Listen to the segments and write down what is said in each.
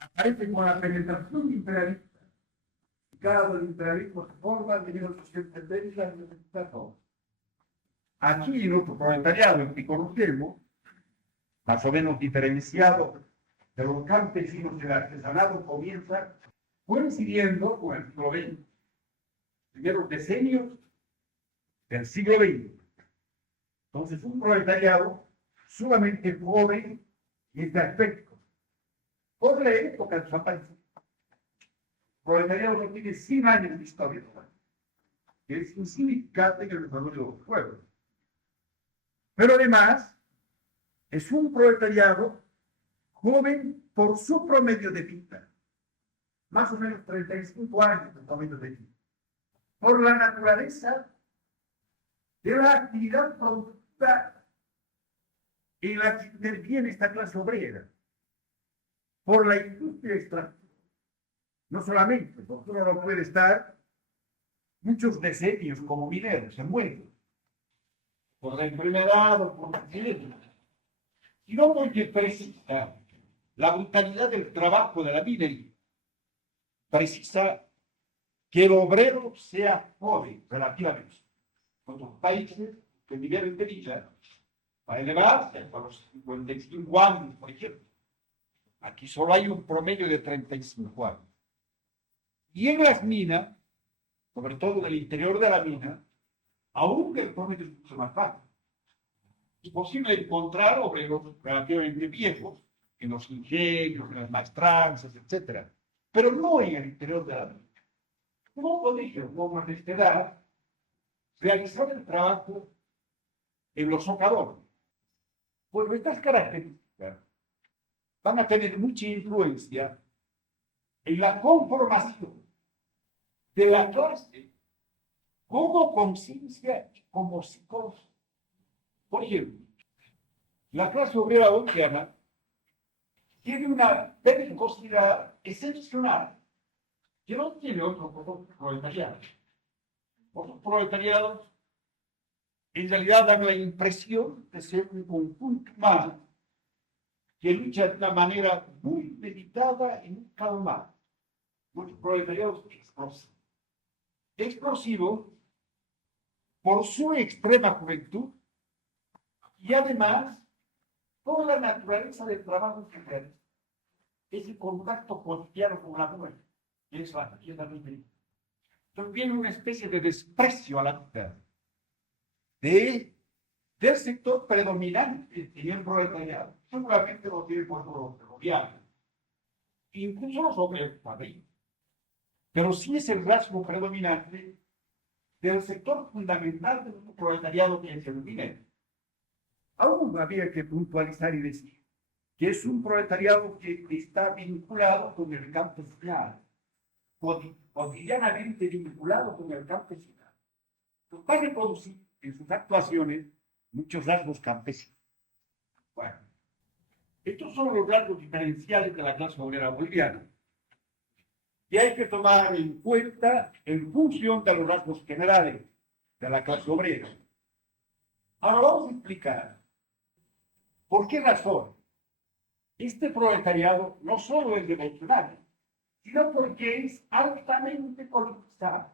aparece con la penetración imperialista. Cada imperialismo se forma de 1870 a 1914. Aquí en otro proletariado, el que conocemos, más o menos diferenciado de los campesinos del artesanado, comienza coincidiendo con el siglo XX, primeros decenios del siglo XX. Entonces, un proletariado sumamente joven y este aspecto. Por la época de Zapata, el proletariado no tiene 100 años de historia, que es insignificante en el desarrollo de los pueblos. Pero además, es un proletariado joven por su promedio de vida, más o menos 35 años de promedio de vida, por la naturaleza de la actividad productiva en la que interviene esta clase obrera, por la industria extractiva. No solamente, porque uno no puede estar muchos decenios como minero, se muere por la enfermedad o por accidente, sino porque precisa la brutalidad del trabajo de la minería, precisa que el obrero sea joven relativamente. En otros países, el nivel de vida va a elevarse hasta los 55 años, por ejemplo. Aquí solo hay un promedio de 35 años. Y en las minas, sobre todo en el interior de la mina, aún el promedio es mucho más bajo. Es posible encontrar obreros relativamente viejos en los ingenios, en las maestranzas, etc. Pero no en el interior de la mina. ¿Cómo podría, con esta edad, realizar el trabajo en los socavones? Pues estas características van a tener mucha influencia en la conformación de la clase como conciencia y como psicología. Por ejemplo, la clase obrera boliviana tiene una periodicidad excepcional que no tiene otro proletariado. Otros proletariados en realidad dan la impresión de ser un conjunto humano que lucha de una manera muy meditada y muy calmada. Muchos proletariados explosivos. Explosivos por su extrema juventud y además por la naturaleza del trabajo que realiza. Es el contacto cotidiano con la muerte. Y eso aquí es la minería. Entonces viene una especie de desprecio a la vida del sector predominante en el proletariado. Seguramente lo tiene por los ferroviarios, incluso los obreros también. Pero sí es el rasgo predominante del sector fundamental del proletariado que es el minero. Aún había que puntualizar y decir que es un proletariado que está vinculado con el campesinado, cotidianamente vinculado con el campesinado. Va a reproducir en sus actuaciones muchos rasgos campesinos. Bueno, estos son los rasgos diferenciales de la clase obrera boliviana. Y hay que tomar en cuenta en función de los rasgos generales de la clase obrera. Ahora vamos a explicar por qué razón este proletariado no solo es revolucionario, sino porque es altamente politizado.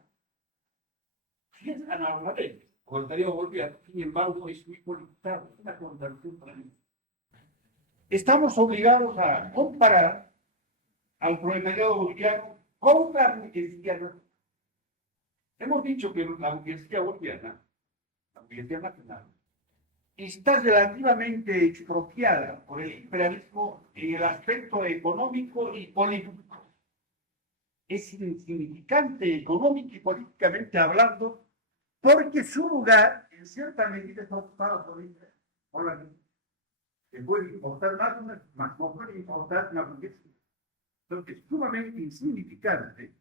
Fíjense la narrativa. El proletariado boliviano, sin embargo, es muy politizado. Es una contradicción para mí. Estamos obligados a comparar al proletariado boliviano con la burguesía nacional. Hemos dicho que la burguesía boliviana, la burguesía nacional, está relativamente expropiada por el imperialismo en el aspecto económico y político. Es insignificante económico y políticamente hablando, porque su lugar, en cierta medida, está ocupado por la gente. Se puede importar más no puede importar una burguesía. Entonces, es sumamente insignificante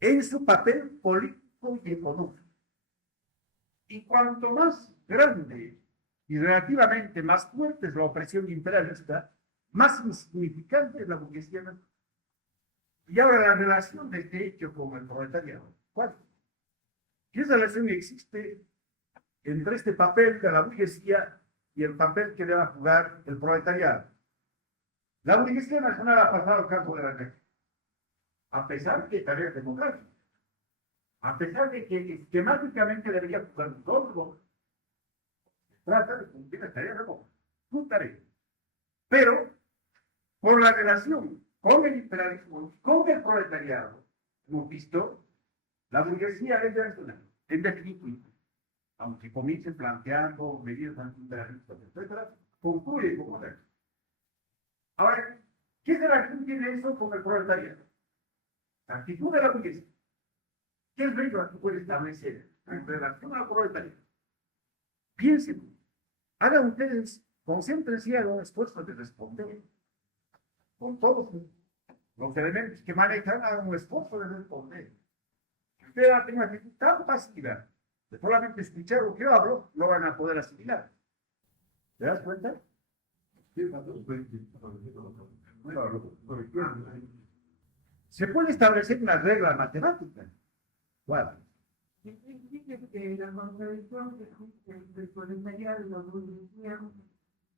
en su papel político y económico. Y cuanto más grande y relativamente más fuerte es la opresión imperialista, más insignificante es la burguesía nacional. Y ahora la relación de este hecho con el proletariado. ¿Cuál? ¿Qué relación existe entre este papel de la burguesía y el papel que debe jugar el proletariado? La burguesía nacional ha pasado al campo de la guerra, a pesar de tareas democráticas, a pesar de que esquemáticamente debería jugar un rol, trata de cumplir las tareas democráticas, su tarea. Pero, por la relación con el imperialismo, con el proletariado, hemos visto, la burguesía es nacional, en definitiva, aunque comience planteando medidas antiimperialistas, etcétera, concluye como tal. Ahora, ¿qué relación tiene eso con el proletariado? La actitud de la burguesía. ¿Qué reglas se puede establecer en relación al proletariado? Piensen, hagan ustedes, concéntrense y hagan un esfuerzo de responder con todos los elementos que manejan, hagan un esfuerzo de responder. Si ustedes tienen una actitud tan pasiva de solamente escuchar lo que yo hablo, no van a poder asimilar. ¿Te das cuenta? Se puede establecer una regla matemática. ¿Cuál? La contradicción del proletariado y la burguesía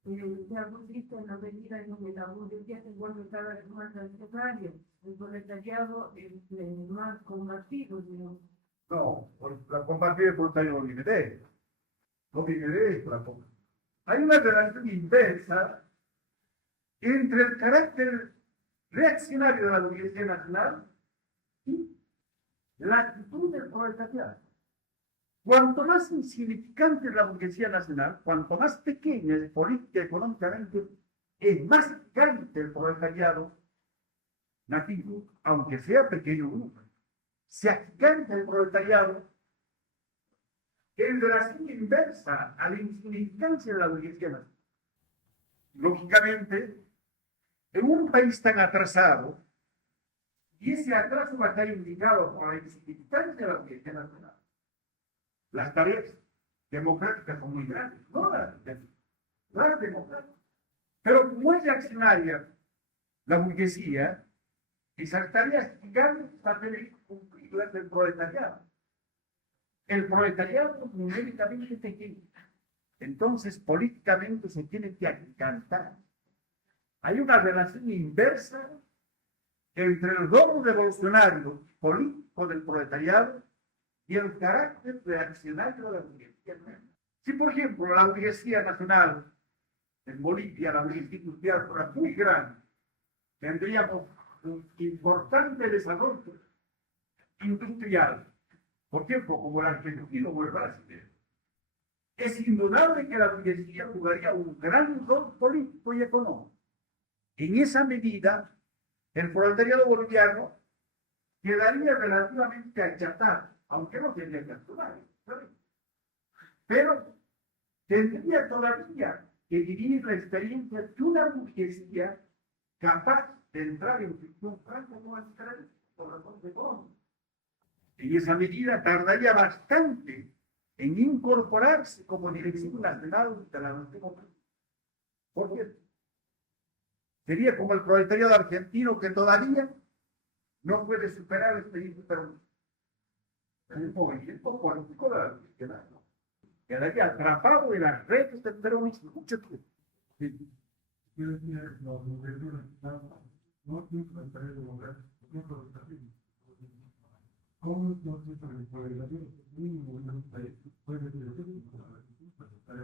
se agudiza en la medida en que la burguesía se vuelve cada vez más necesaria. El proletariado es más combativo, digamos. No, la combatir el proletariado no viene de él. No viene de esto la combatir. Hay una relación inversa entre el carácter reaccionario de la burguesía nacional y la actitud del proletariado. Cuanto más insignificante es la burguesía nacional, cuanto más pequeña es política y económicamente, es más gigante el proletariado nativo, aunque sea pequeño grupo. Se agiganta el proletariado en relación inversa a la insignificancia de la burguesía nacional. Lógicamente, en un país tan atrasado, y ese atraso va a estar indicado por la insignificancia de la burguesía nacional, las tareas democráticas son muy grandes, no las democráticas. Pero como es reaccionaria la burguesía, esas tareas gigantes van a tener que cumplirlas del proletariado. El proletariado numéricamente pequeño. Entonces, políticamente se tiene que agigantar. Hay una relación inversa entre el domo revolucionario político del proletariado y el carácter reaccionario de la burguesía. Si, por ejemplo, la burguesía nacional en Bolivia, la burguesía industrial fuera muy grande, tendríamos un importante desarrollo industrial, por ejemplo, como el argentino o el brasileño. Es indudable que la burguesía jugaría un gran rol político y económico. En esa medida, el proletariado boliviano quedaría relativamente achatado, aunque no tendría que actuar, ¿sabes? Pero tendría todavía que vivir la experiencia de una burguesía capaz de entrar en ficción franca con las características de todo. En esa medida tardaría bastante en incorporarse como dirección nacional de la democracia. ¿Por qué? Sería como el proletariado argentino que todavía no puede superar el experiencia peronista. El movimiento político de la izquierda quedaría atrapado en las redes del peronismo mucho tiempo.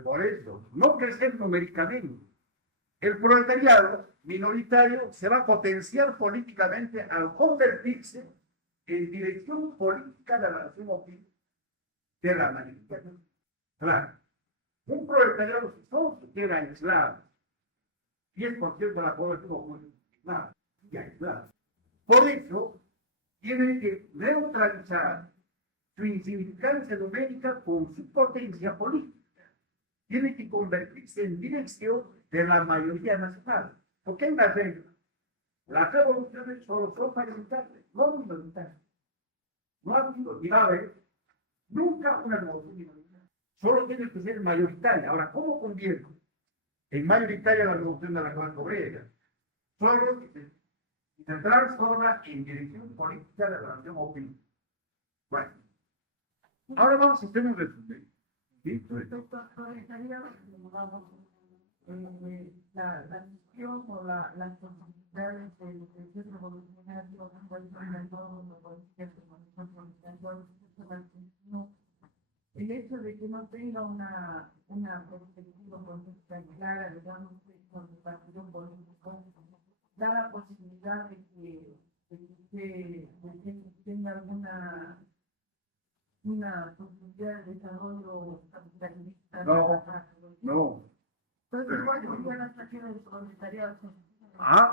Por eso, no crecer numéricamente. El proletariado minoritario se va a potenciar políticamente al convertirse en dirección política de la nación de la mayoría. Claro, un proletariado si solo se queda aislado, 10% de la población aislada. Por eso, tiene que neutralizar su insignificancia numérica con su potencia política. Tiene que convertirse en dirección de la mayoría nacional. Porque hay una regla. Las revoluciones solo son mayoritarias, no minoritarias. No ha habido, y va a haber, nunca una revolución minoritaria. Solo tiene que ser mayoritaria. Ahora, ¿cómo convierto en mayoritaria la revolución de la clase obrera? Solo se transforma en dirección política de la nación obrera. Bueno, ahora vamos a hacer un resumen. ¿Sí? la misión o las posibilidades del centro revolucionario el hecho de que no tenga una perspectiva política clara, digamos, con el partido político, da la posibilidad de que tenga una posibilidad de desarrollo capitalista. No, no. Entonces, ¿cuál sería la estrategia del proletariado?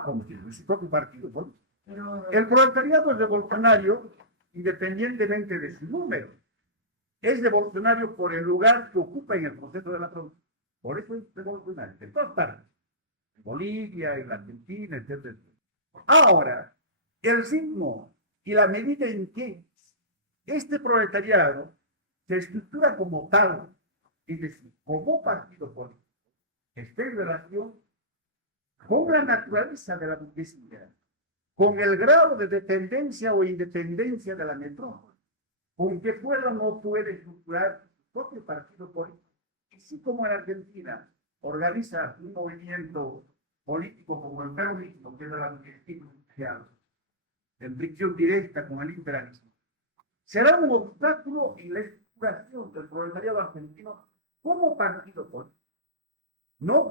Como tiene su propio partido, ¿no? Pero, El proletariado es revolucionario independientemente de su número. Es revolucionario por el lugar que ocupa en el proceso de la producción. Por eso es revolucionario. En todas partes. En Bolivia, en la Argentina, etc. Ahora, el ritmo y la medida en que este proletariado se estructura como tal, es decir, como partido político, está en relación con la naturaleza de la burguesía, con el grado de dependencia o independencia de la metrópoli, con que pueda o no puede estructurar su propio partido político. Así como en Argentina organiza un movimiento político como el peronismo, que es de la burguesía industrial, en fricción directa con el imperialismo, será un obstáculo en la estructuración del proletariado argentino como partido político. No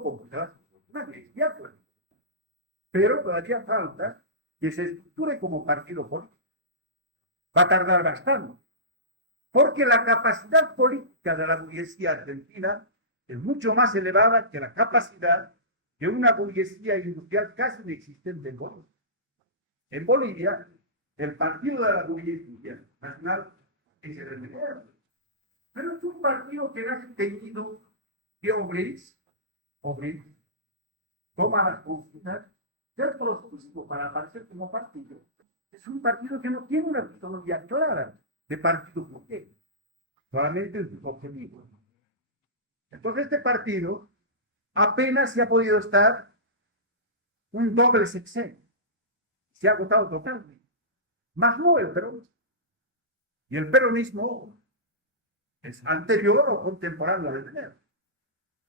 como clase revolucionaria, pero todavía falta que se estructure como partido político. Va a tardar bastante, porque la capacidad política de la burguesía argentina es mucho más elevada que la capacidad de una burguesía industrial casi inexistente en Bolivia. En Bolivia, el partido de la burguesía nacional es el MDR, pero es un partido que nace teñido de obreros, toma la consignas del proceso para aparecer como partido. Es un partido que no tiene una metodología clara de partido político, solamente en sus objetivos. Entonces este partido apenas se ha podido estar un doble sexenio, se ha agotado totalmente, más no el peronismo. Y el peronismo es anterior o contemporáneo al dinero.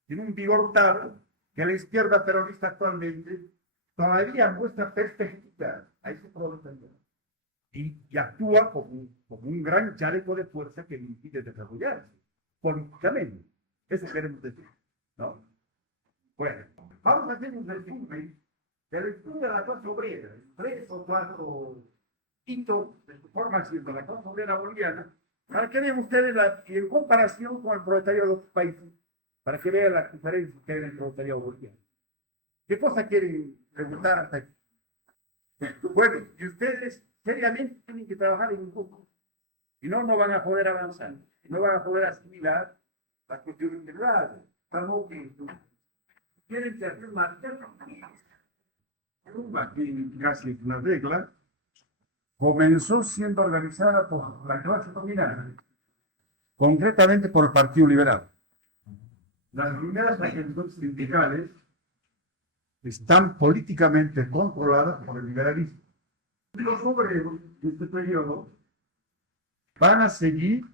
Tiene un vigor tal que la izquierda peronista actualmente todavía muestra perspectiva a ese proletariado y actúa como un gran chaleco de fuerza que le impide desarrollarse políticamente. Eso queremos decir, ¿no? Bueno, vamos a hacer un resumen del estudio de la clase obrera, 3 o 4 hitos de su formación de la clase obrera boliviana, para que vean ustedes en comparación con el proletariado de otros países, para que vean las diferencias que hay en el proletariado boliviano. ¿Qué cosa quieren preguntar hasta aquí? Bueno, y ustedes seriamente tienen que trabajar en un grupo, y no van a poder avanzar, no van a poder asimilar las cuestiones integrales. Estamos viendo, tienen que hacer una que casi es una regla, comenzó siendo organizada por la clase dominante, concretamente por el Partido Liberal. Las primeras organizaciones sindicales están políticamente controladas por el liberalismo. Los obreros de este periodo van a seguir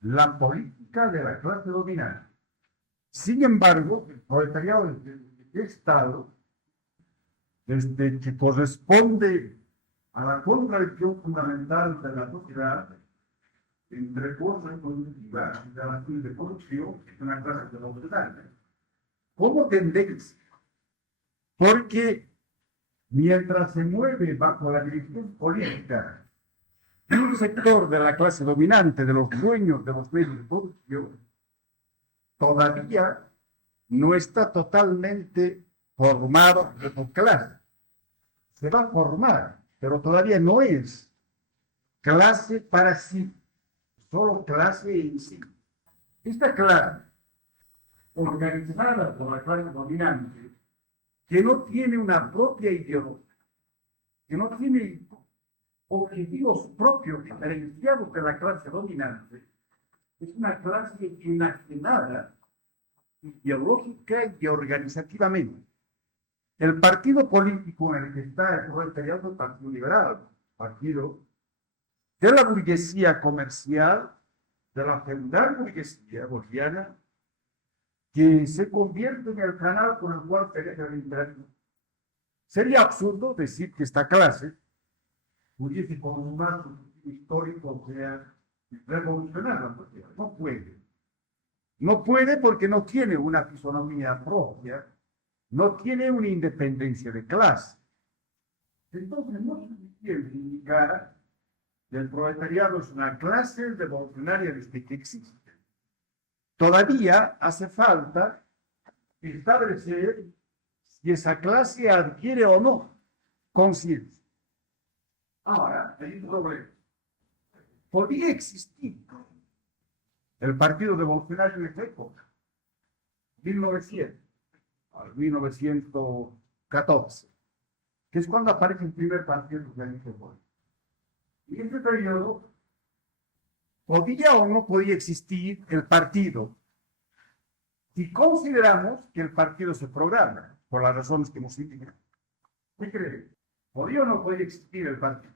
la política de la clase dominante. Sin embargo, el proletariado de Estado, desde que corresponde a la contradicción fundamental de la sociedad entre fuerza productiva y relaciones de corrupción, es una clase revolucionaria. ¿Cómo tendencia? Porque mientras se mueve bajo la dirección política de un sector de la clase dominante, de los dueños de los medios de producción, todavía no está totalmente formado como clase. Se va a formar, pero todavía no es clase para sí, solo clase en sí. Esta clase, organizada por la clase dominante, que no tiene una propia ideología, que no tiene objetivos propios diferenciados de la clase dominante, es una clase enajenada ideológica y organizativamente. El partido político en el que está el proletariado es el Partido Liberal, partido de la burguesía comercial, de la feudal burguesía boliviana, que se convierte en el canal con el cual penetra el imperativo. Sería absurdo decir que esta clase pudiese consumar un histórico, o sea, revolucionar la sociedad. No puede. No puede porque no tiene una fisonomía propia, no tiene una independencia de clase. Entonces, no es suficiente indicar que el proletariado es una clase revolucionaria desde que existe. Todavía hace falta establecer si esa clase adquiere o no conciencia. Ahora, hay un problema. Podría existir el Partido Revolucionario en esta época, 1900 a 1914, que es cuando aparece el primer partido organizado. Y en este periodo, ¿podía o no podía existir el partido? Si consideramos que el partido se programa, por las razones que hemos indicado, ¿qué creen? ¿Podía o no podía existir el partido?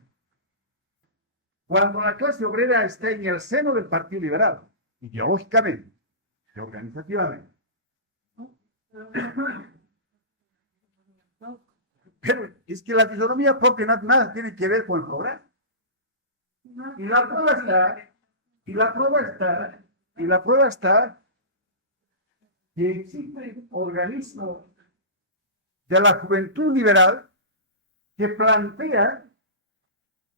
Cuando la clase obrera está en el seno del Partido Liberal, ideológicamente y organizativamente. Pero es que la fisonomía propia nada tiene que ver con el programa. Y la prueba está que existen organismos de la juventud liberal que plantean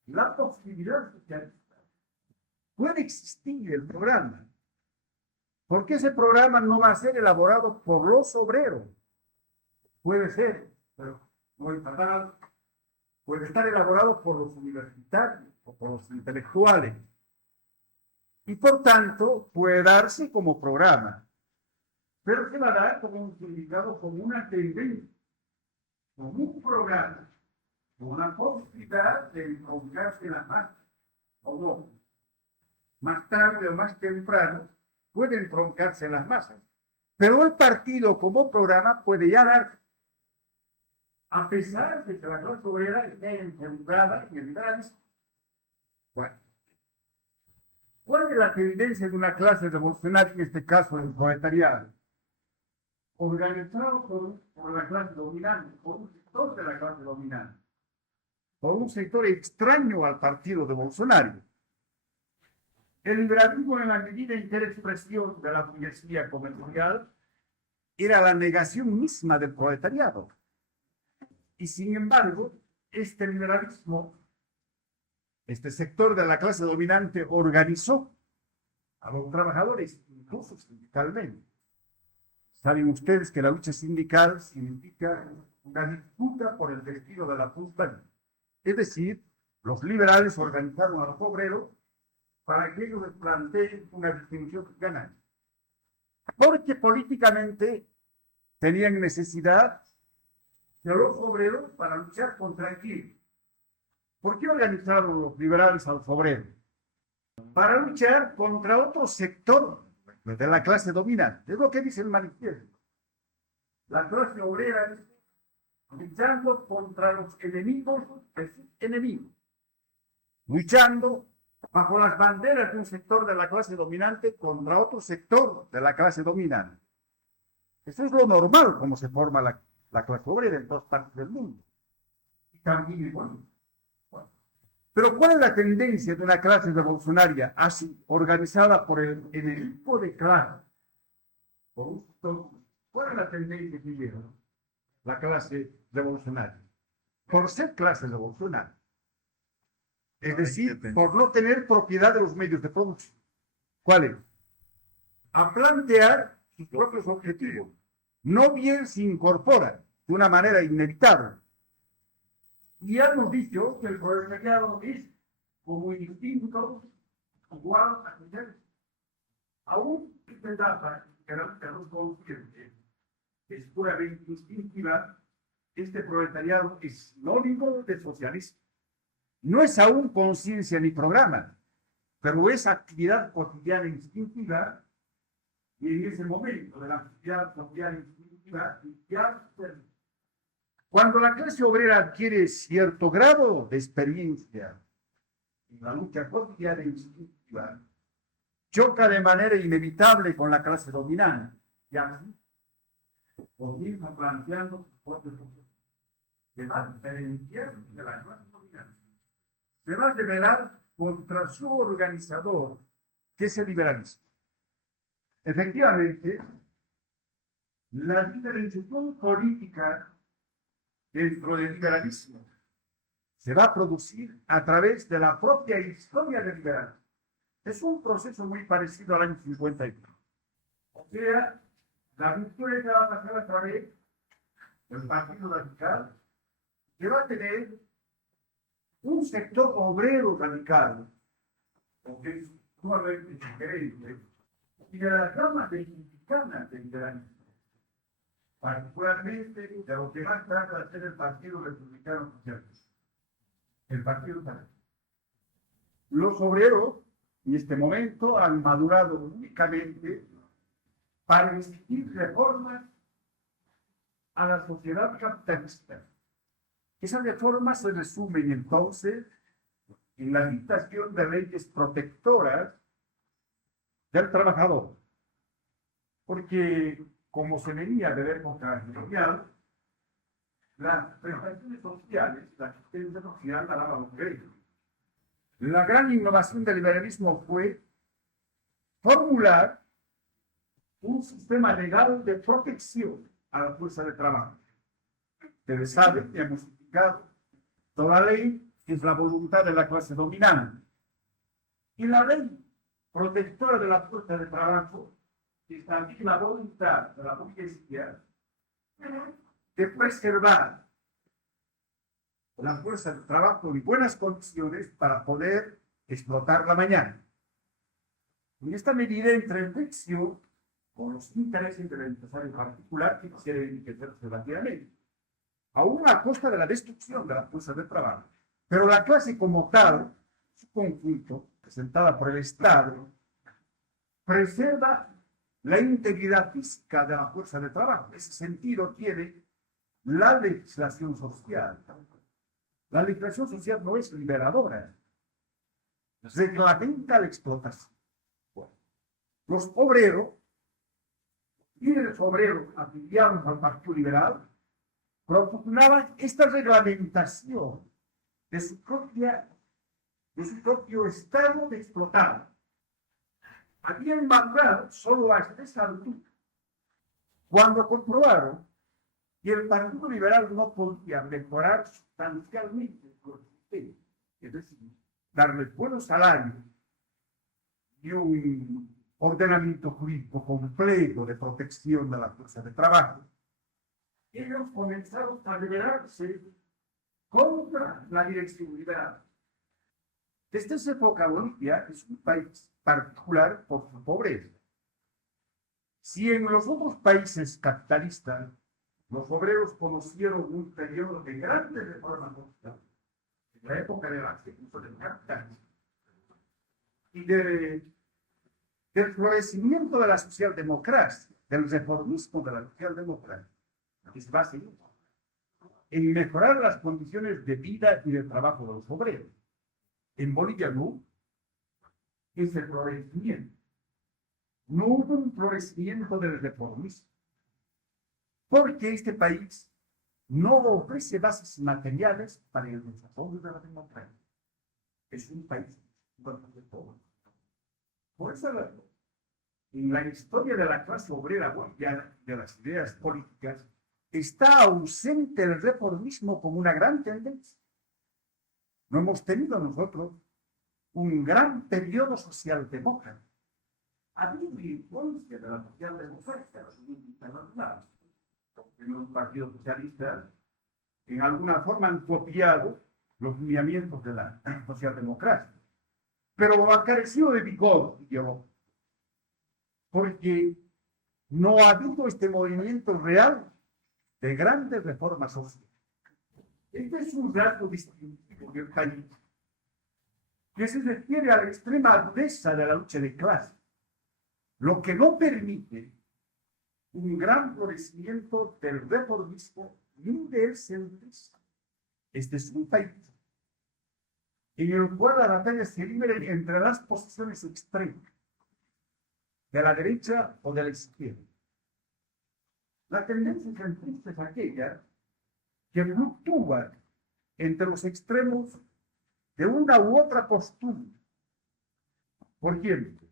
la posibilidad socialista. Puede existir el programa, porque ese programa no va a ser elaborado por los obreros. Puede ser, pero no es fatal. Puede estar elaborado por los universitarios o por los intelectuales. Y por tanto, puede darse como programa. Pero se va a dar como un significado, como una tendencia, como un programa, como una posibilidad de encontrarse en las masas, o no. Más tarde o más temprano pueden entroncarse en las masas. Pero el partido como programa puede ya dar, a pesar de que la clase obrera esté encerrada en el liberalismo. Bueno, ¿cuál es la tendencia de una clase revolucionaria, en este caso el proletariado? Organizado por la clase dominante, por un sector de la clase dominante, por un sector extraño al partido revolucionario. El liberalismo, en la medida en que era expresión de la burguesía comercial, era la negación misma del proletariado. Y sin embargo, este liberalismo, este sector de la clase dominante, organizó a los trabajadores, incluso sindicalmente. Saben ustedes que la lucha sindical significa una disputa por el destino de la plusvalía. Es decir, los liberales organizaron a los obreros para que ellos les planteen una distinción ganancia. Porque políticamente tenían necesidad de los obreros para luchar contra quién. ¿Por qué organizaron los liberales a los obreros? Para luchar contra otro sector de la clase dominante. Es lo que dice el manifiesto. La clase obrera luchando contra los enemigos de sus enemigos. Luchando bajo las banderas de un sector de la clase dominante contra otro sector de la clase dominante. Eso es lo normal, como se forma la clase obrera en todas partes del mundo. Y también igual. Pero ¿cuál es la tendencia de una clase revolucionaria así, organizada por el enemigo de clase? ¿Cuál es la tendencia que lleva la clase revolucionaria? Por ser clase revolucionaria. Es decir, por no tener propiedad de los medios de producción. ¿Cuál es? A plantear sus propios objetivos. No bien se incorporan de una manera inevitable. Y ya hemos dicho que el proletariado es como instinto igual a tener. Aún esta etapa que no consciente, es puramente instintiva, este proletariado es sinónimo de socialismo. No es aún conciencia ni programa, pero es actividad cotidiana instintiva, y en ese momento de la actividad cotidiana instintiva, cuando la clase obrera adquiere cierto grado de experiencia en la lucha cotidiana instintiva, choca de manera inevitable con la clase dominante. y así comienza planteando sus propios procesos. Que va a infierno de la clase dominante. Se va a rebelar contra su organizador, que es el liberalismo. Efectivamente, la diferenciación política dentro del liberalismo se va a producir a través de la propia historia del liberalismo. Es un proceso muy parecido al año 51. O sea, la victoria que va a pasar a través del Partido Radical, que va a tener un sector obrero radical, porque es sumamente diferente, y de las ramas republicanas del liberalismo, particularmente de lo que más trata de ser el Partido Republicano Socialista, el Partido Socialista. Los obreros, en este momento, han madurado únicamente para exigir reformas a la sociedad capitalista. Esas reformas se resumen entonces en la dictación de leyes protectoras del trabajador. Porque, como se venía de la época colonial, las prestaciones sociales, la asistencia social la daban los obreros. La gran innovación del liberalismo fue formular un sistema legal de protección a la fuerza de trabajo. Ustedes saben que hemos indicado, toda ley es la voluntad de la clase dominante. Y la ley protectora de la fuerza de trabajo es también la voluntad de la burguesía de preservar la fuerza de trabajo en buenas condiciones para poder explotarla mañana. En esta medida entra en fricción con los intereses del empresario particular que quiere enriquecerse rápidamente, aún a costa de la destrucción de la fuerza de trabajo. Pero la clase como tal, su conjunto, presentada por el Estado, preserva la integridad física de la fuerza de trabajo. Ese sentido tiene la legislación social. La legislación social no es liberadora, reglamenta la explotación. Bueno, los obreros, líderes obreros afiliados al Partido Liberal, propugnaban esta reglamentación de su propio estado de explotar. Habían madurado solo hasta esa altura. Cuando comprobaron que el Partido Liberal no podía mejorar sustancialmente el sistema, es decir, darles buenos salarios y un ordenamiento jurídico completo de protección de la fuerza de trabajo, ellos comenzaron a rebelarse contra la dirección liberal. Desde esa época, Bolivia es un país particular por su pobreza. Si en los otros países capitalistas los obreros conocieron un periodo de grandes reformas sociales, en la época de la del capitalismo y del florecimiento de la socialdemocracia, del reformismo de la socialdemocracia, que se basa en mejorar las condiciones de vida y de trabajo de los obreros. En Bolivia no, es el florecimiento. No hubo un florecimiento del reformismo, porque este país no ofrece bases materiales para el desarrollo de la democracia. Es un país de pobre. Por eso, en la historia de la clase obrera boliviana, de las ideas políticas, está ausente el reformismo como una gran tendencia. No hemos tenido nosotros un gran periodo socialdemócrata. Ha habido influencia de la socialdemocracia, porque los partidos socialistas en alguna forma han copiado los lineamientos de la socialdemocracia, pero ha carecido de vigor ideológico, porque no ha habido este movimiento real de grandes reformas sociales. Este es un rasgo distintivo del país, que se refiere a la extrema dureza de la lucha de clase, lo que no permite un gran florecimiento del reformismo ni del centrismo. Este es un país en el cual la batalla se libra entre las posiciones extremas, de la derecha o de la izquierda. La tendencia centrista es aquella que fluctúa entre los extremos de una u otra postura. Por ejemplo,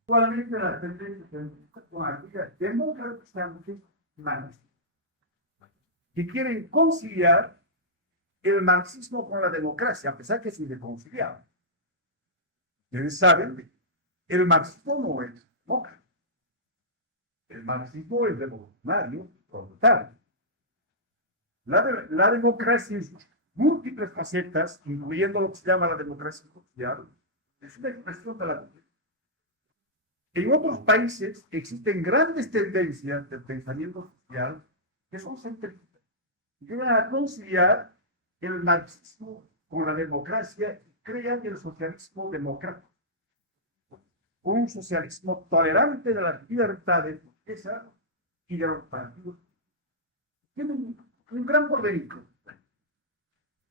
actualmente la tendencia centrista con aquellas democratizantes marxistas, que quieren conciliar el marxismo con la democracia, a pesar que es irreconciliable. Ustedes saben, el marxismo no es demócrata. El marxismo es revolucionario, proletario. La democracia en sus múltiples facetas, incluyendo lo que se llama la democracia social, es una expresión de la democracia. En otros países existen grandes tendencias del pensamiento social que son centristas. Llegan a conciliar el marxismo con la democracia y crean el socialismo democrático. Un socialismo tolerante de las libertades burguesas y de los partidos. Tienen un gran porvenir.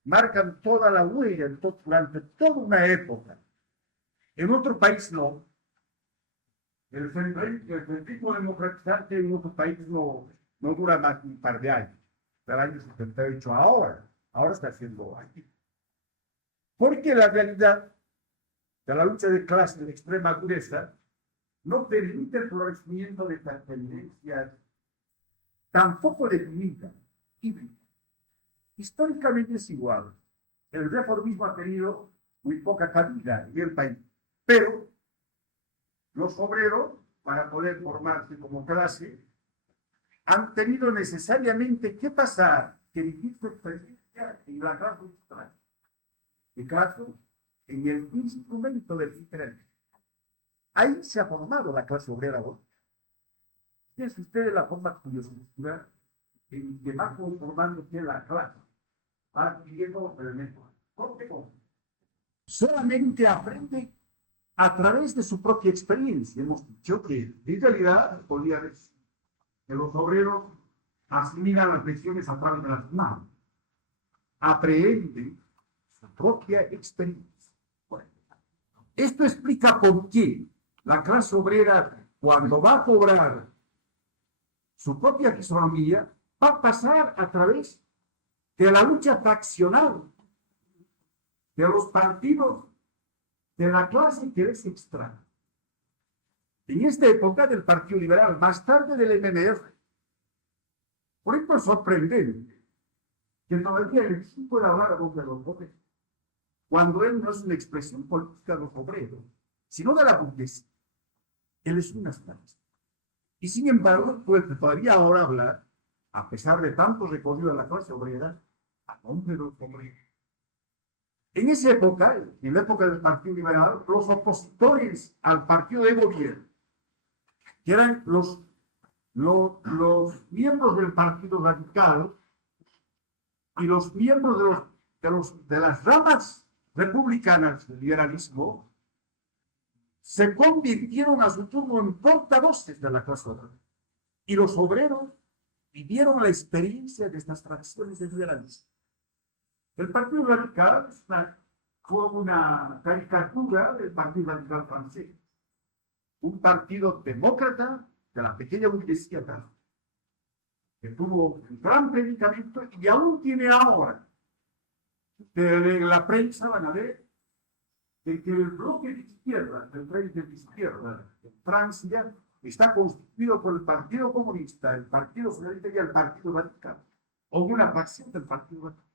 Marcan toda la huella durante toda una época. En otro país no. El centrismo democratizante en otros países no dura más de un par de años. Del año 78 ahora está haciendo aquí. Porque la realidad de la lucha de clase de extrema dureza no permite el florecimiento de estas tendencias tampoco definidas, híbridas. Históricamente es igual. El reformismo ha tenido muy poca cabida en el país, pero los obreros, para poder formarse como clase, han tenido necesariamente que pasar, que vivir su experiencia en la clase social. En caso, en el instrumento del imperialismo. Ahí se ha formado la clase obrera hoy. Es usted la forma cuya estructura en que va conformándose la clase. Va adquiriendo los elementos. Solamente aprende a través de su propia experiencia. Hemos dicho que, en realidad, podría decir que los obreros asimilan las lecciones a través de las manos. Aprenden su propia experiencia. Bueno, esto explica por qué la clase obrera, cuando va a cobrar su propia fisonomía, va a pasar a través de la lucha faccional de los partidos de la clase que les extrae. En esta época del Partido Liberal, más tarde del MNR, por ejemplo, es sorprendente que todavía el sí pueda hablar a voz de los obreros, cuando él no es una expresión política de los obreros, sino de la burguesía. Él es una clase. Y sin embargo, puede todavía ahora hablar, a pesar de tanto recorrido de la clase obrera, a nombre de los obreros. En esa época, en la época del Partido Liberal, los opositores al partido de gobierno, que eran los miembros del Partido Radical y los miembros de las ramas republicanas del liberalismo, se convirtieron a su turno en portavoces de la clase obrera. Y los obreros vivieron la experiencia de estas fracciones del liberalismo. El Partido Radical fue una caricatura del Partido Radical francés. Un partido demócrata de la pequeña burguesía que tuvo un gran predicamento y aún tiene ahora. En la prensa van a ver que el bloque de izquierda, el frente de izquierda en Francia, está constituido por el Partido Comunista, el Partido Socialista y el Partido Radical, o una facción del Partido Radical.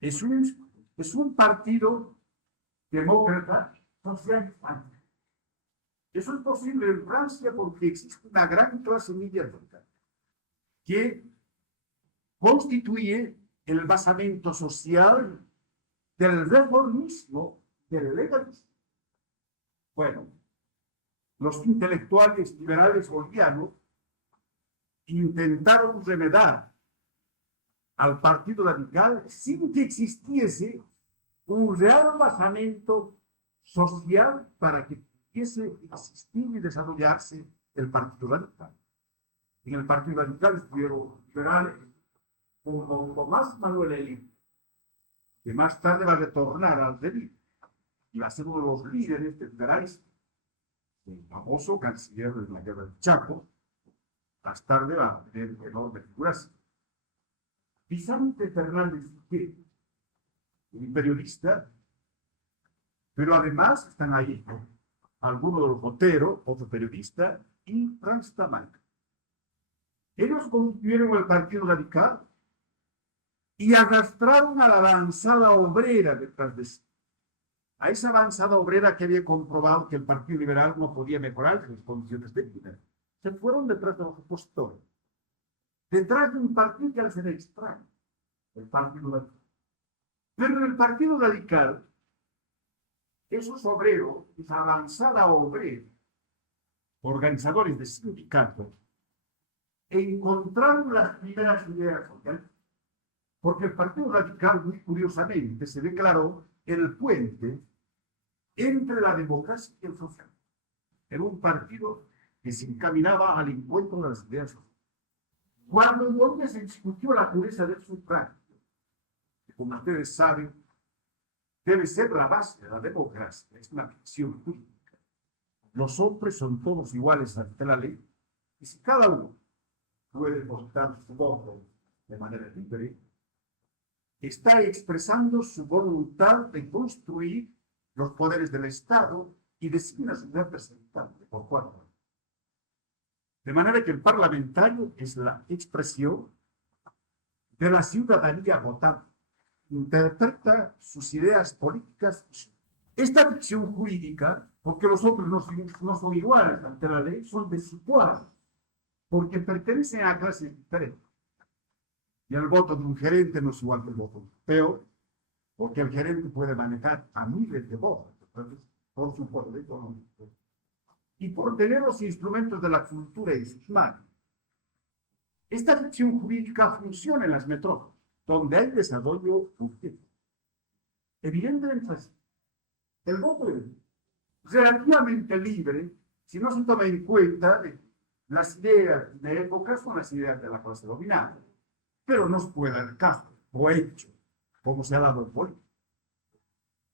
Es un partido demócrata socialista. Eso es posible en Francia porque existe una gran clase media que constituye el basamento social del reformismo, del legalismo. Bueno, los intelectuales liberales bolivianos intentaron remedar al Partido Radical sin que existiese un real basamento social para que pudiese existir y desarrollarse el Partido Radical. En el Partido Radical estuvieron liberales como Tomás Manuel Elí, que más tarde va a retornar al Delí y va a ser uno de los líderes del liberalismo, el famoso canciller de la guerra del Chaco, más tarde va a tener enorme figuración. Vicente Fernández Siqueira, un periodista, pero además están ahí algunos de los Otero, otro periodista, y Franz Tamayo. Ellos constituyeron el Partido Radical y arrastraron a la avanzada obrera detrás de sí. A esa avanzada obrera que había comprobado que el Partido Liberal no podía mejorar sus condiciones de vida. Se fueron detrás de los opositores. Detrás de un partido que les era extraño, el Partido Radical. Pero en el Partido Radical, esos obreros, esa avanzada obrera, organizadores de sindicatos, encontraron las primeras ideas sociales, porque el Partido Radical, muy curiosamente, se declaró el puente entre la democracia y el socialismo. Era un partido que se encaminaba al encuentro de las ideas sociales. Cuando en Colombia se discutió la pureza del sufragio, que como ustedes saben, debe ser la base de la democracia, es una ficción jurídica. Los hombres son todos iguales ante la ley, y si cada uno puede votar su voto de manera libre, está expresando su voluntad de construir los poderes del Estado y designa su representante por cuatro. De manera que el parlamentario es la expresión de la ciudadanía votante, interpreta sus ideas políticas. Esta ficción jurídica, porque los hombres no son iguales ante la ley, son desiguales, porque pertenecen a clases diferentes. Y el voto de un gerente no es igual que el voto de un peor, porque el gerente puede manejar a miles de votos, por su poder económico, y por tener los instrumentos de la cultura en sus manos. Esta ficción jurídica funciona en las metrópolis, donde hay desarrollo funcional. Evidentemente, el voto es relativamente libre si no se toma en cuenta las ideas de época son las ideas de la clase dominante, pero no se puede dar caso o hecho, como se ha dado en Bolivia.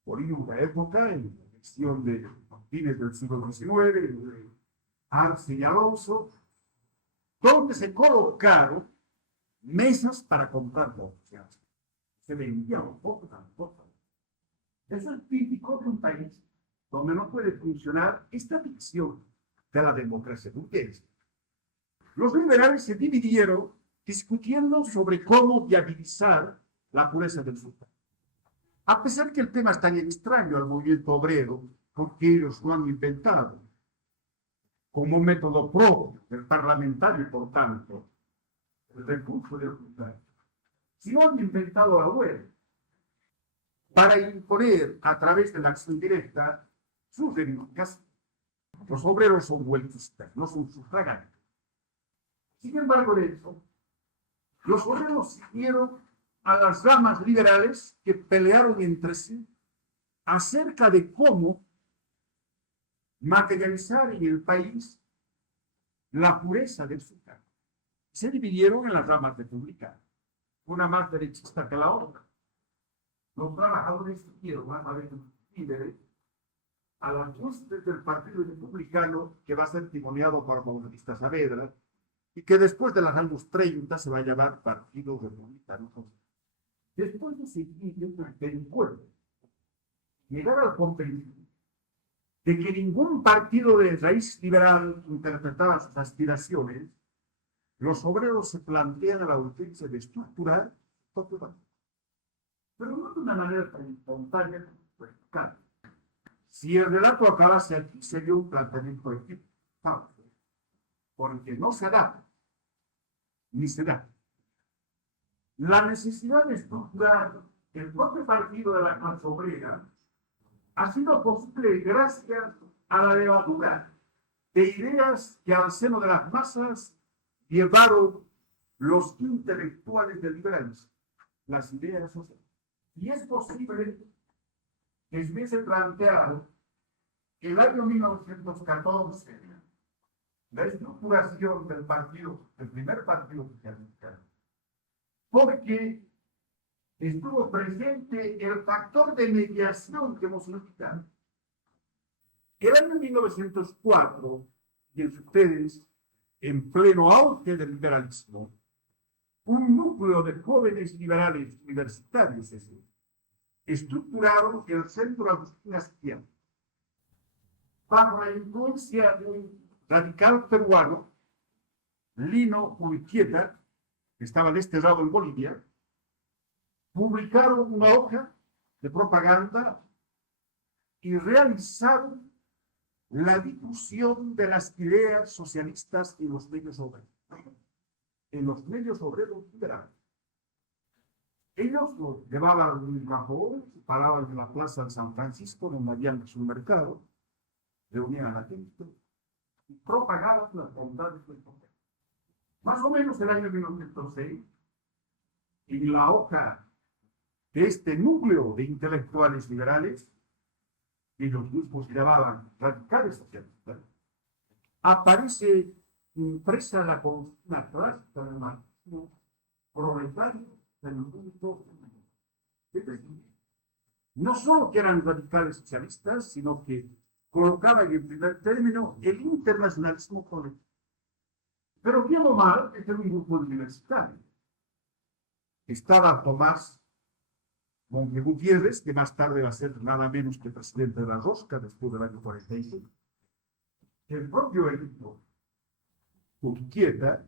Bolivia, una época en la elección de fines del siglo XIX, de Arce y Alonso, donde se colocaron mesas para comprar votos. Se vendían los votos a los votos. Eso es típico de un país donde no puede funcionar esta ficción de la democracia burguesa. Los liberales se dividieron discutiendo sobre cómo viabilizar la pureza del sufragio. A pesar que el tema es tan extraño al movimiento obrero, porque ellos lo han inventado como método propio del parlamentario y por tanto el recurso del sufragio. Si no han inventado la web para imponer a través de la acción directa sus reivindicaciones. Los obreros son huelguistas, no son sufragantes. Sin embargo, de eso, los obreros siguieron a las ramas liberales que pelearon entre sí acerca de cómo materializar en el país la pureza del sufragio. Se dividieron en las ramas republicanas, una más derechista que la otra. Los trabajadores siguieron más a veces líderes a las huestes del Partido Republicano, que va a ser timoniado por Bautista Saavedra, y que después de los años 30 se va a llamar Partido Republicano. Después de seguir el pueblo, llegar al convencimiento de que ningún partido de raíz liberal interpretaba sus aspiraciones, los obreros se plantean la urgencia de estructurar todo, pero no de una manera tan espontánea como vertical. Si el relato acabase aquí, sería un planteamiento equivocado, porque no se adapta, ni se da. La necesidad de estructurar el propio partido de la clase obrera ha sido posible gracias a la levadura de ideas que al seno de las masas llevaron los intelectuales del liberalismo, las ideas sociales. Y es posible que hubiese planteado el año 1914 la estructuración del partido, el primer partido socialista, porque estuvo presente el factor de mediación que hemos indicado. El año 1904, y ustedes en pleno auge del liberalismo, un núcleo de jóvenes liberales universitarios estructuraron el Centro Agustín Azquiano. Bajo la influencia de un radical peruano, Lino Urquieta, que estaba desterrado en Bolivia, publicaron una hoja de propaganda y realizaron la difusión de las ideas socialistas en los medios obreros. En los medios obreros liberales. Ellos lo llevaban un cajón, paraban en la plaza de San Francisco, donde había un mercado, reunían a la gente y propagaban las bondades del poder. Más o menos el año 1906, en la hoja de este núcleo de intelectuales liberales, que los mismos llamaban radicales socialistas, aparece impresa la consigna clásica del marxismo proletario del mundo. Es decir, no solo que eran radicales socialistas, sino que colocaban en primer término el internacionalismo proletario. Pero bien o mal, este era un grupo universitario. Estaba Tomás Monge Gutiérrez, que más tarde va a ser nada menos que presidente de la Rosca después del año 45. El propio equipo Urquieta,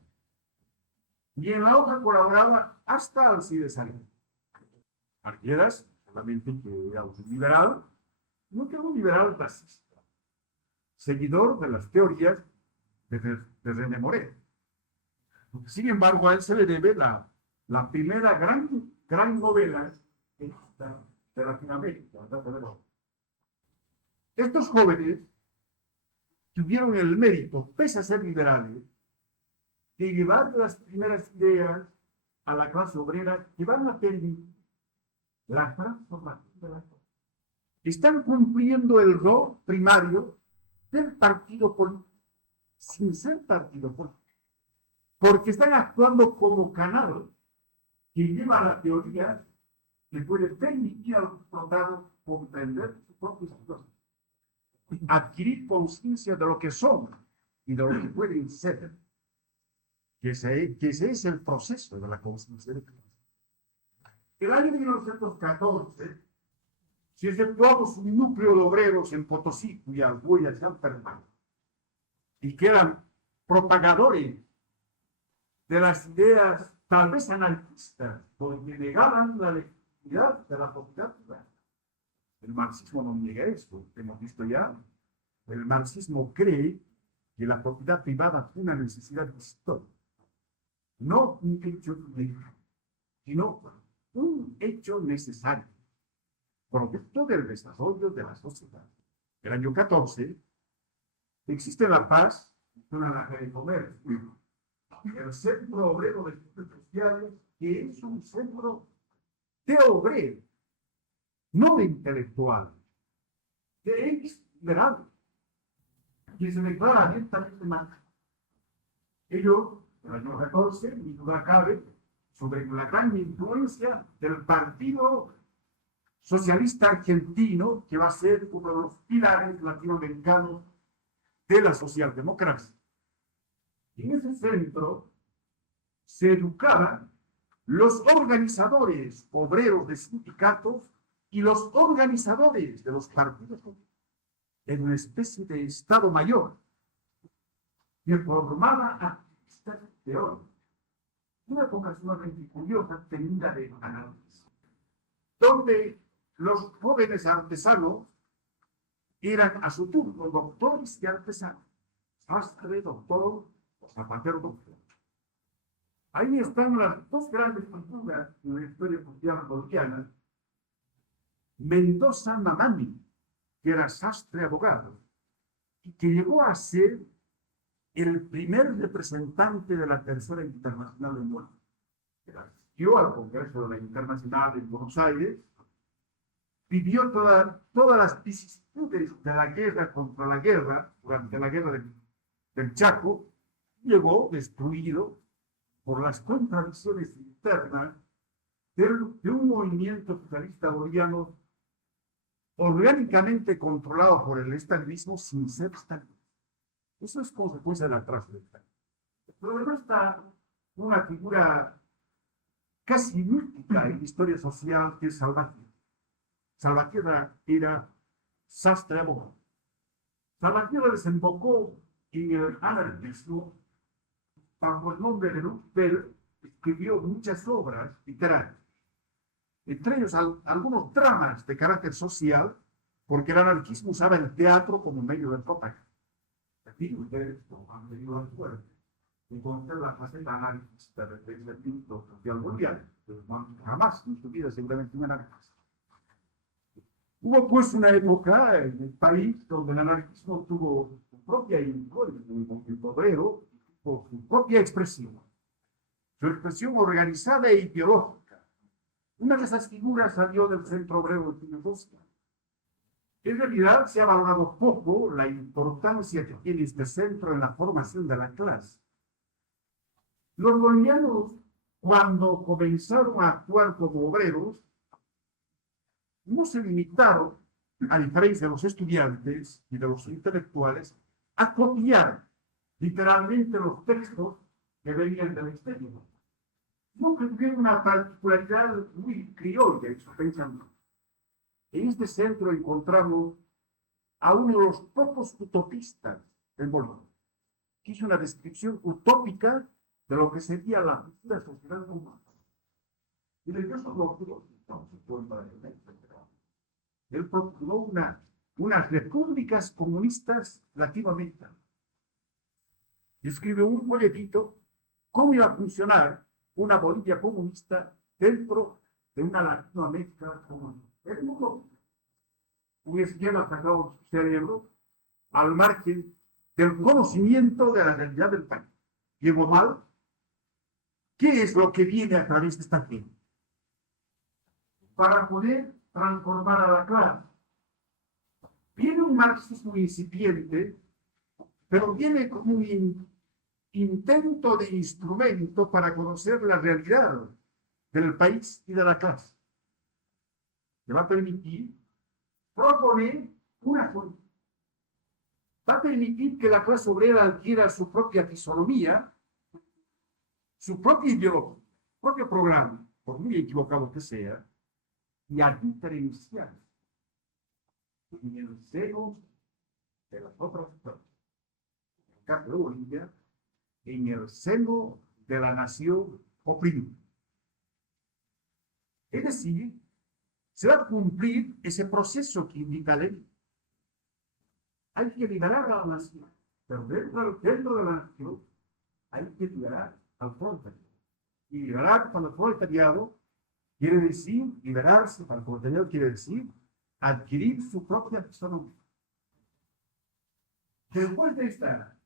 y en la hoja colaboraba hasta Alcides Arguedas. Arguedas, solamente que era un liberal, no que era un liberal fascista, seguidor de las teorías de René Moré. Sin embargo, a él se le debe la primera gran novela de Latinoamérica. Estos jóvenes tuvieron el mérito, pese a ser liberales, de llevar las primeras ideas a la clase obrera que van a permitir la transformación de la sociedad. Están cumpliendo el rol primario del partido político, sin ser partido político, porque están actuando como canal que lleva la teoría que puede permitir a los explotados comprender su propia situación, adquirir conciencia de lo que son y de lo que pueden ser. Que ese es el proceso de la conciencia de clase. El año 1914, si efectuamos un núcleo de obreros en Potosí, cuyas huellas se han perdido, y que eran propagadores de las ideas tal vez anarquistas, porque negaban la legitimidad de la propiedad privada. El marxismo no niega esto, hemos visto ya. El marxismo cree que la propiedad privada fue una necesidad histórica. No un hecho legal, sino un hecho necesario, producto del desarrollo de la sociedad. El año 14 existe La Paz, una de comercio, el Centro Obrero de Estudios Sociales, que es un centro de obreros, no de intelectuales, de ex-liberales, que se declara abiertamente marxista. Ello, en el año 14, ni duda cabe, sobre la gran influencia del Partido Socialista Argentino, que va a ser uno de los pilares latinoamericanos de la socialdemocracia. En ese centro se educaban los organizadores obreros de sindicatos y los organizadores de los partidos en una especie de Estado Mayor que formaba activistas teóricos. Una cosa sumamente curiosa, tenida de análisis, donde los jóvenes artesanos eran a su turno doctores y artesanos, sastre, doctor, zapatero, doctor. Ahí están las dos grandes figuras en la historia social boliviana. Mendoza Mamani, que era sastre abogado, y que llegó a ser el primer representante de la Tercera Internacional del Mundo. Asistió al Congreso de la Internacional en Buenos Aires, vivió todas las vicisitudes de la guerra contra la guerra, durante la guerra del Chaco, llegó destruido por las contradicciones internas de un movimiento socialista boliviano orgánicamente controlado por el estalinismo sin ser estalinista. Eso es consecuencia de la transversal. Pero además está una figura casi mítica en la historia social que es Salvatierra. Salvatierra era sastre abogado. Salvatierra desembocó en el anarquismo bajo el nombre de Roosevelt, escribió muchas obras literarias, entre ellos algunos dramas de carácter social, porque el anarquismo usaba el teatro como medio de propaganda. Aquí ustedes han venido al fuerte. Entonces la faceta anarquista del pensamiento social mundial, jamás en su vida seguramente un anarquista. Hubo pues una época en el país donde el anarquismo tuvo su propia influencia en el movimiento obrero, tuvo su propia expresión, su expresión organizada e ideológica. Una de esas figuras salió del centro obrero de Filosofía. En realidad se ha valorado poco la importancia que tiene este centro en la formación de la clase. Los bolivianos, cuando comenzaron a actuar como obreros, no se limitaron, a diferencia de los estudiantes y de los intelectuales, a copiar literalmente los textos que venían del exterior. No, que tiene una particularidad muy criolla en su pensamiento. En este centro encontramos a uno de los pocos utopistas en Bolivia, que hizo una descripción utópica de lo que sería la futura sociedad humana. Y le dio su lógico, él procuró unas repúblicas comunistas latinoamericanas. Y escribió un folletito cómo iba a funcionar una Bolivia comunista dentro de una Latinoamérica comunista. El mundo hubiese sacado su cerebro al margen del conocimiento de la realidad del país. ¿Llegó mal? ¿Qué es lo que viene a través de esta gente? Para poder transformar a la clase. Viene un marxismo incipiente, pero viene como un intento de instrumento para conocer la realidad del país y de la clase. Que va a permitir proponer una política. Va a permitir que la clase obrera adquiera su propia fisonomía, su propia ideología, su propio programa, por muy equivocado que sea, y a diferenciar en el seno de las otras partes. En el caso de Bolivia, en el seno de la nación oprimida. Es decir, se va a cumplir ese proceso que indica la ley. Hay que liberar a la nación, pero dentro de la nación hay que liberar al proletariado. Y liberar para el proletariado quiere decir, liberarse para el proletariado quiere decir adquirir su propia fisonomía. Después de esta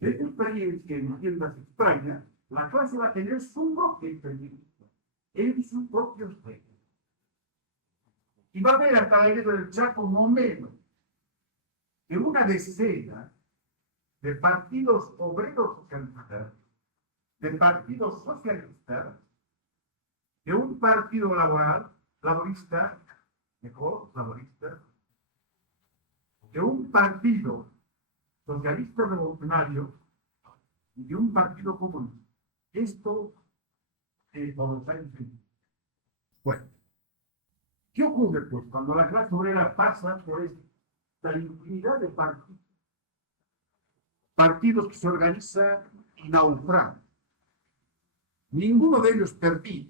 experiencia en tiendas extrañas, la clase va a tener su propia experiencia en sus propios reinos. Y va a haber hasta la guerra del Chaco no menos que una decena de partidos obreros socialistas, de partidos socialistas, de un partido laborista, mejor, laborista, de un partido socialista revolucionario y de un partido comunista. Esto por los años 20. Bueno, ¿qué ocurre pues cuando la clase obrera pasa por esta infinidad de partidos? Partidos que se organizan y naufragan. Ninguno de ellos perdió,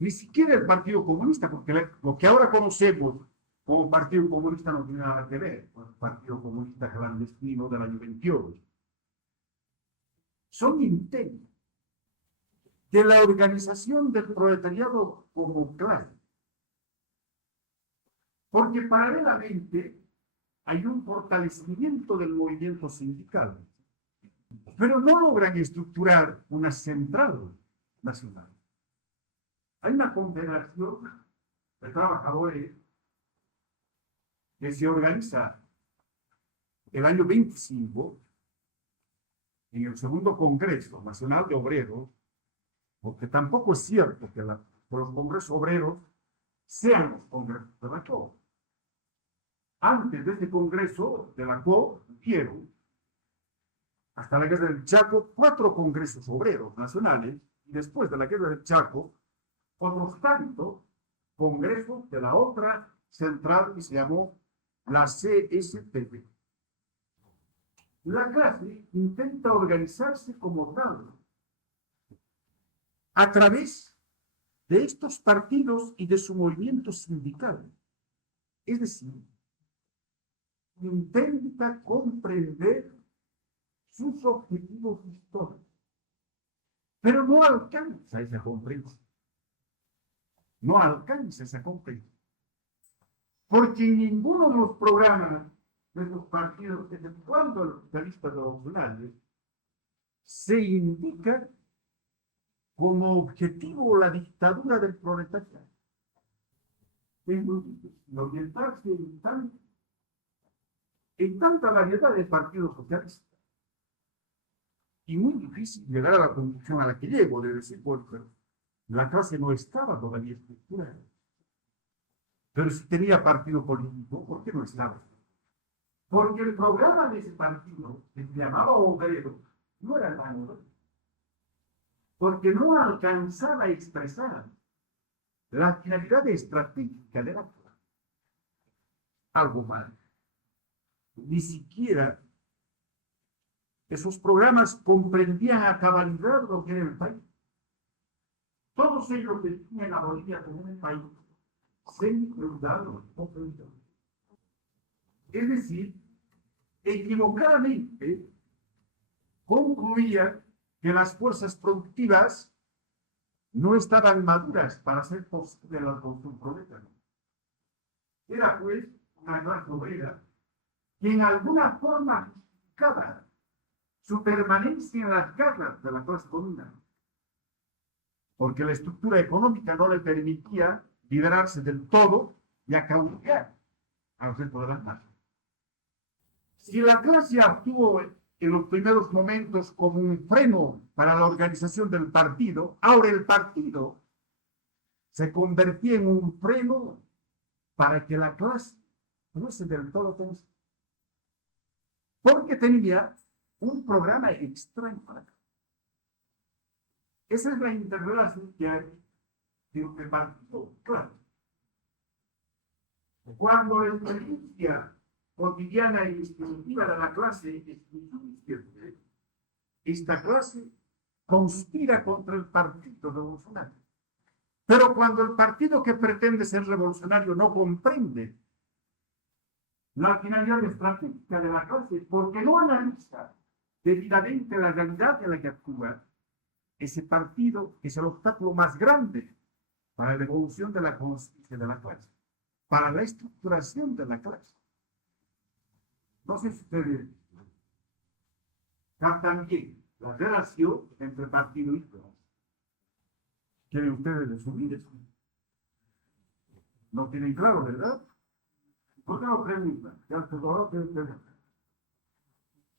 ni siquiera el Partido Comunista, porque lo que ahora conocemos como Partido Comunista no tiene nada que ver con el Partido Comunista clandestino del año 28. Son intentos de la organización del proletariado como clase. Porque paralelamente hay un fortalecimiento del movimiento sindical, pero no logran estructurar una central nacional. Hay una confederación de trabajadores que se organiza el año 25 en el segundo Congreso Nacional de Obreros, porque tampoco es cierto que los congresos obreros sean los congresos de la COP. Antes de este congreso de la COP, hubieron hasta la guerra del Chaco, 4 congresos obreros nacionales, y después de la guerra del Chaco, otros tantos congresos de la otra central que se llamó la CSPB. La clase intenta organizarse como tal, a través de estos partidos y de su movimiento sindical. Es decir, intenta comprender sus objetivos históricos, pero no alcanza esa comprensión. No alcanza esa comprensión. Porque en ninguno de los programas de esos partidos, exceptuando los socialistas revolucionarios, se indica como objetivo la dictadura del proletariado. Es muy difícil orientarse en tanta variedad de partidos socialistas. Y muy difícil llegar a la conclusión a la que llego, de decir, bueno, pero la clase no estaba todavía estructurada. Pero si tenía partido político, ¿por qué no estaba? Porque el programa de ese partido, que se llamaba obrero, no era tan bueno. Porque no alcanzaba a expresar la finalidad estratégica de la clase. Algo mal. Ni siquiera esos programas comprendían a cabalidad lo que era el país. Todos ellos tenían a Bolivia como un país semi-feudal. Es decir, equivocadamente concluían que las fuerzas productivas no estaban maduras para hacer posible la construcción proletaria. Era pues una clase obrera que en alguna forma justificaba su permanencia en las garras de la clase dominante, porque la estructura económica no le permitía liberarse del todo y acaudillar al resto de las masas. Si la clase actuó en los primeros momentos como un freno para la organización del partido, ahora el partido se convertía en un freno para que la clase fuese del todo consciente, porque tenía un programa extraño. Esa es la interrelación que hay entre el partido, claro. Cuando la experiencia cotidiana y instintiva de la clase es insuficiente, esta clase conspira contra el partido revolucionario. Pero cuando el partido que pretende ser revolucionario no comprende la finalidad estratégica de la clase, porque no analiza debidamente la realidad en la que actúa, ese partido es el obstáculo más grande para la evolución de la conciencia de la clase, para la estructuración de la clase. No sé si ustedes captan bien la relación entre partido y clase. ¿Quieren ustedes resumir eso? No tienen claro, ¿verdad? ¿Por qué no preguntan? Ya se lo que ustedes.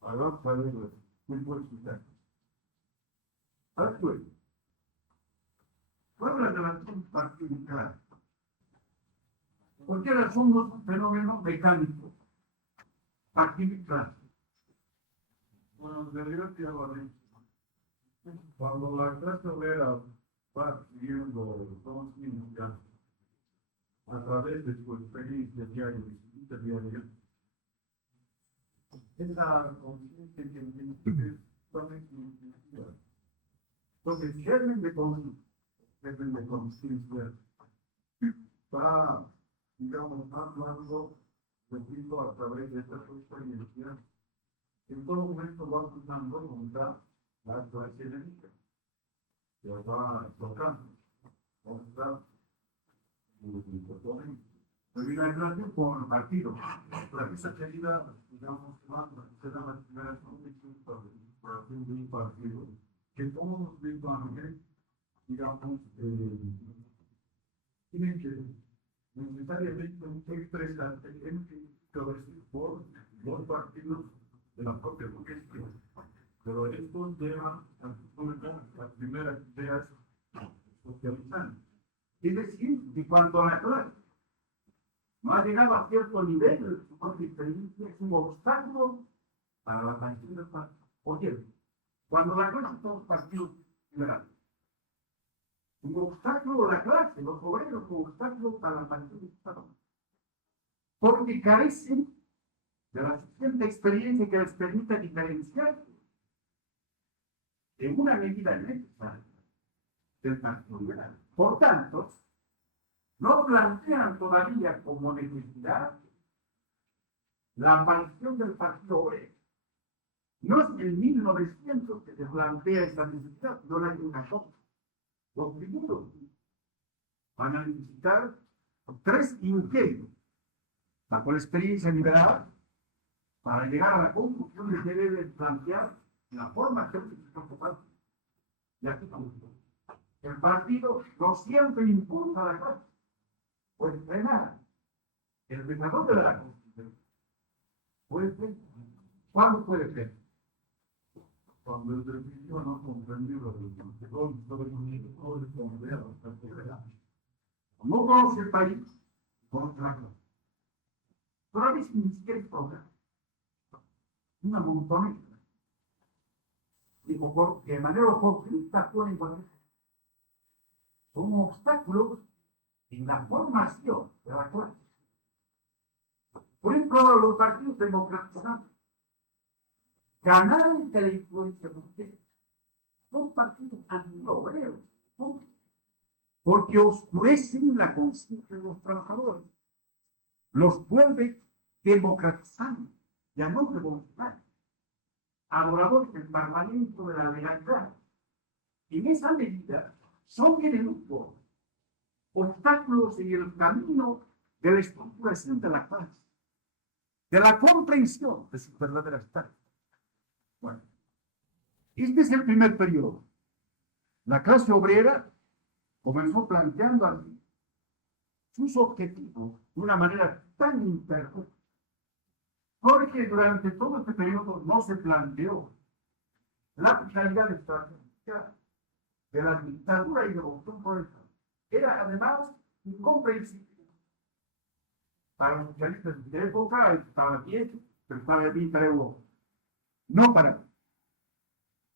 Ahora, para ver, ¿quién puede explicar? ¿Cuál es la relación partido y clase? ¿Por qué somos un fenómeno mecánico? Partido y clase. Bueno, en realidad te hago así. Cuando la clase obrera va siguiendo conciencia a través de su experiencia diaria y su vida diaria, esa conciencia que tiene es totalmente intuitiva. Entonces, germen de conciencia va, digamos, hablando, repito, a través de esta experiencia. En todo momento va cruzando contra la clase enemiga, que va tocando, contra el oponente. Pero ¿y la relación con el partido? Pero esa querida, digamos, se da la primera condición para la exploración de un partido, que todos los lenguajes, digamos, tienen que necesariamente expresar el decir por los partidos de la propia burguesía. Pero esto lleva a las primeras ideas socializantes. Es decir, que cuando la clase no ha llegado a cierto nivel, su propia experiencia es un obstáculo para la tranquilidad Oye, cuando la clase son los partidos liberales, un obstáculo a la clase, los obreros como obstáculo para la partido del Estado, porque carecen de la suficiente experiencia que les permita diferenciar en una medida necesaria del partido liberal. Por tanto, no plantean todavía como necesidad la aparición del partido obrero. No es en 1900 que se plantea esta necesidad, no la hay una cosa. Los primeros van a necesitar 3 ingenios bajo la experiencia liberal para llegar a la conclusión de que debe plantear la forma que se está ocupando. Y aquí estamos. El partido no siempre impulsa la clase, puede frenar el desarrollo de la constitución. Puede ser. ¿Cuándo puede ser? Cuando el servicio no comprendió lo del No conoce el país, conoce la clase. Pero a veces ni siquiera es problema. Una montonera. Digo, porque de manera oportunista actúan en cualquier cosa. Son obstáculos en la formación de la clase. Por ejemplo, los partidos democráticos canales de la influencia burguesa son partidos antiobreros, ¿no? Porque oscurecen la conciencia de los trabajadores, los vuelve democratizantes, ya no revolucionarios, adoradores del parlamento de la legalidad. En esa medida son enemigos, obstáculos en el camino de la estructuración de la clase, de la comprensión de sus verdaderas tareas. Bueno, este es el primer periodo. La clase obrera comenzó planteando así sus objetivos de una manera tan imperfecta, porque durante todo este periodo no se planteó la finalidad estratégica de la dictadura y de la revolución proletariana. Era además incomprensible para los socialistas de época, estaba bien, pero estaba bien para Europa. No para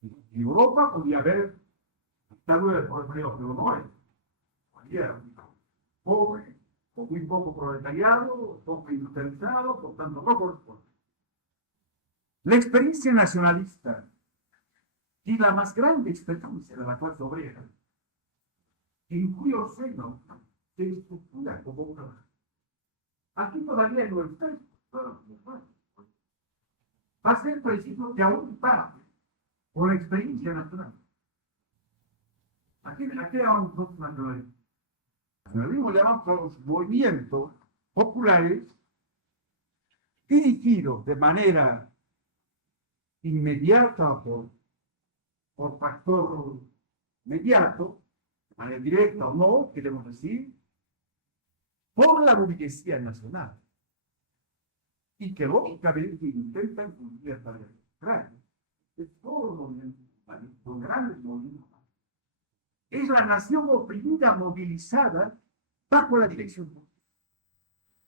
en Europa podía haber dictadura de proletariado, pero no es. Cualquiera, pobre, con muy poco proletariado, poco industrializado, por tanto no corresponde. La experiencia nacionalista y la más grande experiencia de la clase obrera, en cuyo seno se estructura como una. Aquí todavía no está. Va a ser preciso que aún parte por la experiencia nacional. Aquí llamamos nosotros nacionalismo. Nacionalismo le llamamos a los movimientos populares dirigidos de manera inmediata por factor mediato, de manera directa o no, queremos decir, por la burguesía nacional. Y que lógicamente intentan cumplir esta tarea. Es todo los movimientos, los grandes movimientos. Es la nación oprimida, movilizada bajo la dirección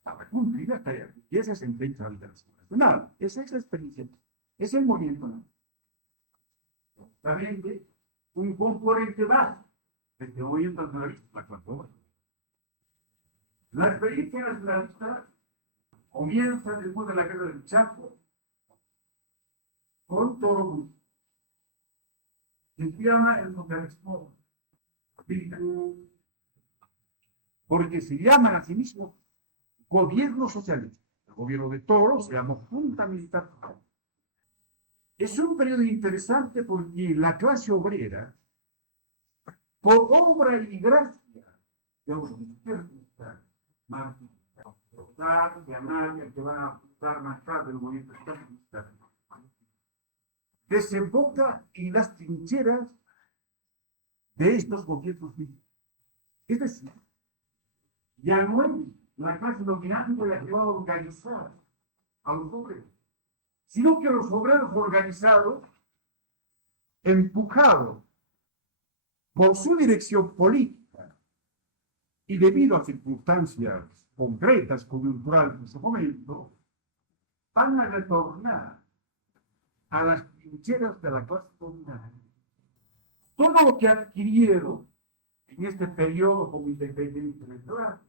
para cumplir la tarea. Y esa es el derecho a la liberación nacional. Esa es la experiencia. Es el movimiento nacional. También un componente básico de este movimiento nacionalista, la clase obrera. La experiencia nacionalista comienza después de la guerra del Chaco con Toro, que se llama el socialismo militar, porque se llaman a sí mismos gobierno socialista. El gobierno de Toro se llama Junta Militar. Es un periodo interesante porque la clase obrera, por obra y gracia de los expertos Martín, de Anaya, que van a apuntar más tarde el movimiento socialista, desemboca en las trincheras de estos gobiernos militares. Es decir, ya no es la clase dominante la que va a organizar a los obreros, sino que los obreros organizados, empujados por su dirección política y debido a circunstancias concretas, coyunturales en ese momento, van a retornar a las trincheras de la clase dominante. Todo lo que adquirieron en este periodo como independencia intelectual,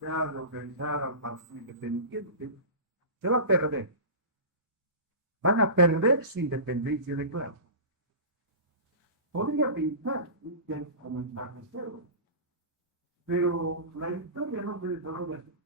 ya de organizar al partido independiente, se va a perder. Van a perder su independencia de clase. Podría pensar que es como el cero, pero la historia no se desarrolla así.